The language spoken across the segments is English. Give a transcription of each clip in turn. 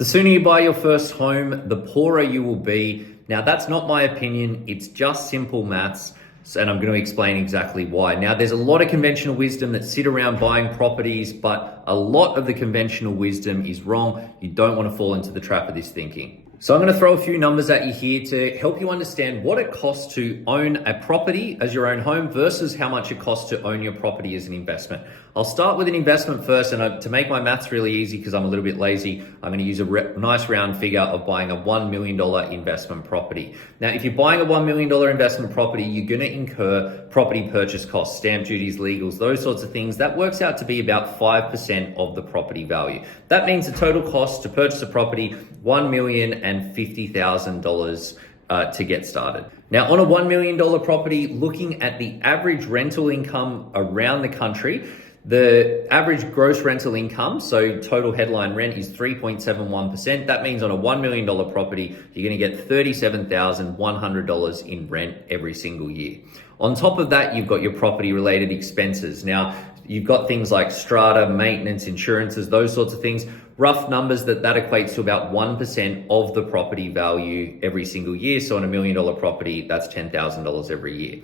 The sooner you buy your first home, the poorer you will be. Now, that's not my opinion. It's just simple maths. And I'm going to explain exactly why. Now, there's a lot of conventional wisdom that sit around buying properties, but a lot of the conventional wisdom is wrong. You don't want to fall into the trap of this thinking. So I'm going to throw a few numbers at you here to help you understand what it costs to own a property as your own home versus how much it costs to own your property as an investment. I'll start with an investment first, and to make my maths really easy because I'm a little bit lazy, I'm going to use a nice round figure of buying a $1 million investment property. Now, if you're buying a $1 million investment property, you're going to incur property purchase costs, stamp duties, legals, those sorts of things. That works out to be about 5% of the property value. That means the total cost to purchase a property, $1,050,000 to get started. Now, on a $1 million property, looking at the average rental income around the country, the average gross rental income, so total headline rent, is 3.71%. That means on a $1 million property, you're going to get $37,100 in rent every single year. On top of that, you've got your property related expenses. Now, you've got things like strata, maintenance, insurances, those sorts of things. Rough numbers that equates to about 1% of the property value every single year. So on a $1 million property, that's $10,000 every year.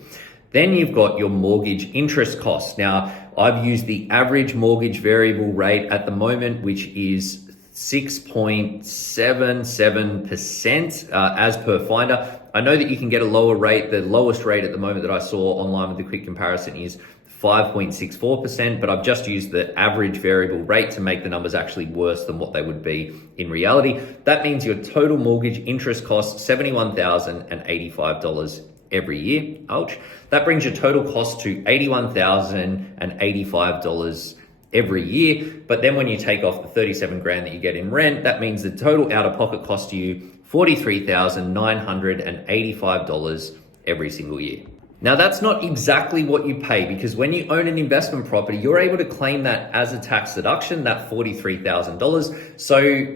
Then you've got your mortgage interest costs. Now, I've used the average mortgage variable rate at the moment, which is 6.77% as per Finder. I know that you can get a lower rate. The lowest rate at the moment that I saw online with the quick comparison is 5.64%, but I've just used the average variable rate to make the numbers actually worse than what they would be in reality. That means your total mortgage interest costs $71,085 every year. Ouch. That brings your total cost to $81,085 every year. But then when you take off the 37 grand that you get in rent, that means the total out-of-pocket cost to you $43,985 every single year. Now, that's not exactly what you pay, because when you own an investment property, you're able to claim that as a tax deduction, that $43,000. So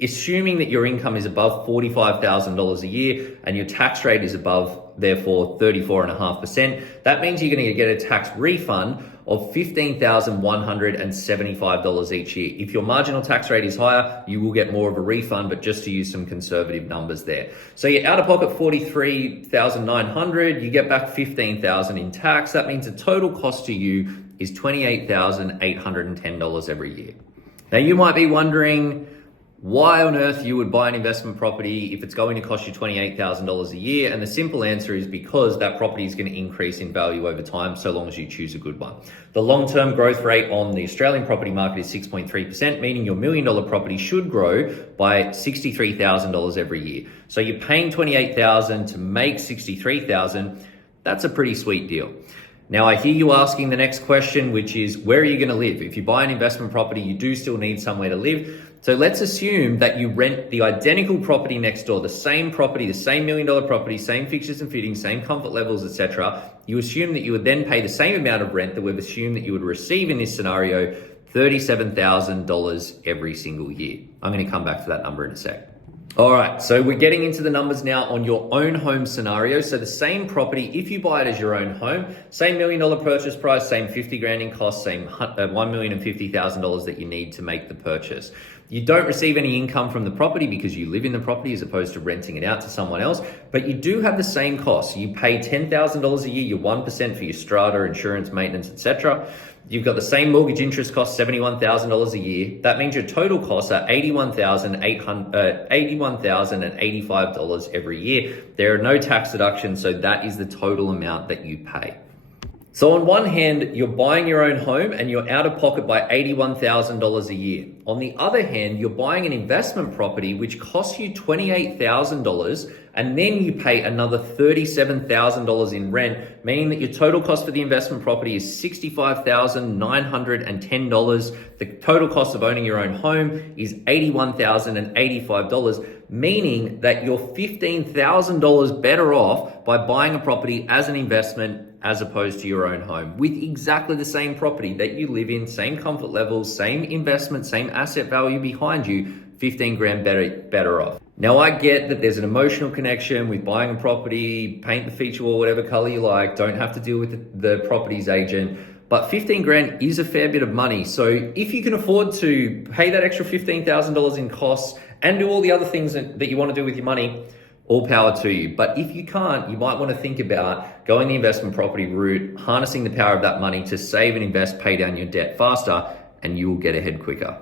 assuming that your income is above $45,000 a year and your tax rate is above, therefore, 34.5%, that means you're going to get a tax refund of $15,175 each year. If your marginal tax rate is higher, you will get more of a refund, but just to use some conservative numbers there. So you're out of pocket $43,900, you get back $15,000 in tax. That means the total cost to you is $28,810 every year. Now, you might be wondering why on earth you would buy an investment property if it's going to cost you $28,000 a year. And the simple answer is because that property is going to increase in value over time, so long as you choose a good one. The long-term growth rate on the Australian property market is 6.3%, meaning your $1 million property should grow by $63,000 every year. So you're paying $28,000 to make $63,000. That's a pretty sweet deal. Now, I hear you asking the next question, which is, where are you going to live? If you buy an investment property, you do still need somewhere to live. So let's assume that you rent the identical property next door, the same property, the same $1 million property, same fixtures and fittings, same comfort levels, etc. You assume that you would then pay the same amount of rent that we've assumed that you would receive in this scenario, $37,000 every single year. I'm going to come back to that number in a sec. All right, so we're getting into the numbers now on your own home scenario. So the same property, if you buy it as your own home, same $1 million purchase price, same 50 grand in cost, same $1,050,000 that you need to make the purchase. You don't receive any income from the property because you live in the property as opposed to renting it out to someone else, but you do have the same costs. You pay $10,000 a year, your 1% for your strata, insurance, maintenance, etc. You've got the same mortgage interest cost, $71,000 a year. That means your total costs are $81,085 every year. There are no tax deductions, so that is the total amount that you pay. So on one hand, you're buying your own home and you're out of pocket by $81,000 a year. On the other hand, you're buying an investment property which costs you $28,000 and then you pay another $37,000 in rent, meaning that your total cost for the investment property is $65,910. The total cost of owning your own home is $81,085, meaning that you're $15,000 better off by buying a property as an investment as opposed to your own home with exactly the same property that you live in, same comfort levels, same investment, same asset value behind you, 15 grand better off. Now, I get that there's an emotional connection with buying a property, paint the feature wall, whatever color you like, don't have to deal with the property's agent. But 15 grand is a fair bit of money. So if you can afford to pay that extra $15,000 in costs and do all the other things that you want to do with your money, all power to you. But if you can't, you might want to think about going the investment property route, harnessing the power of that money to save and invest, pay down your debt faster, and you will get ahead quicker.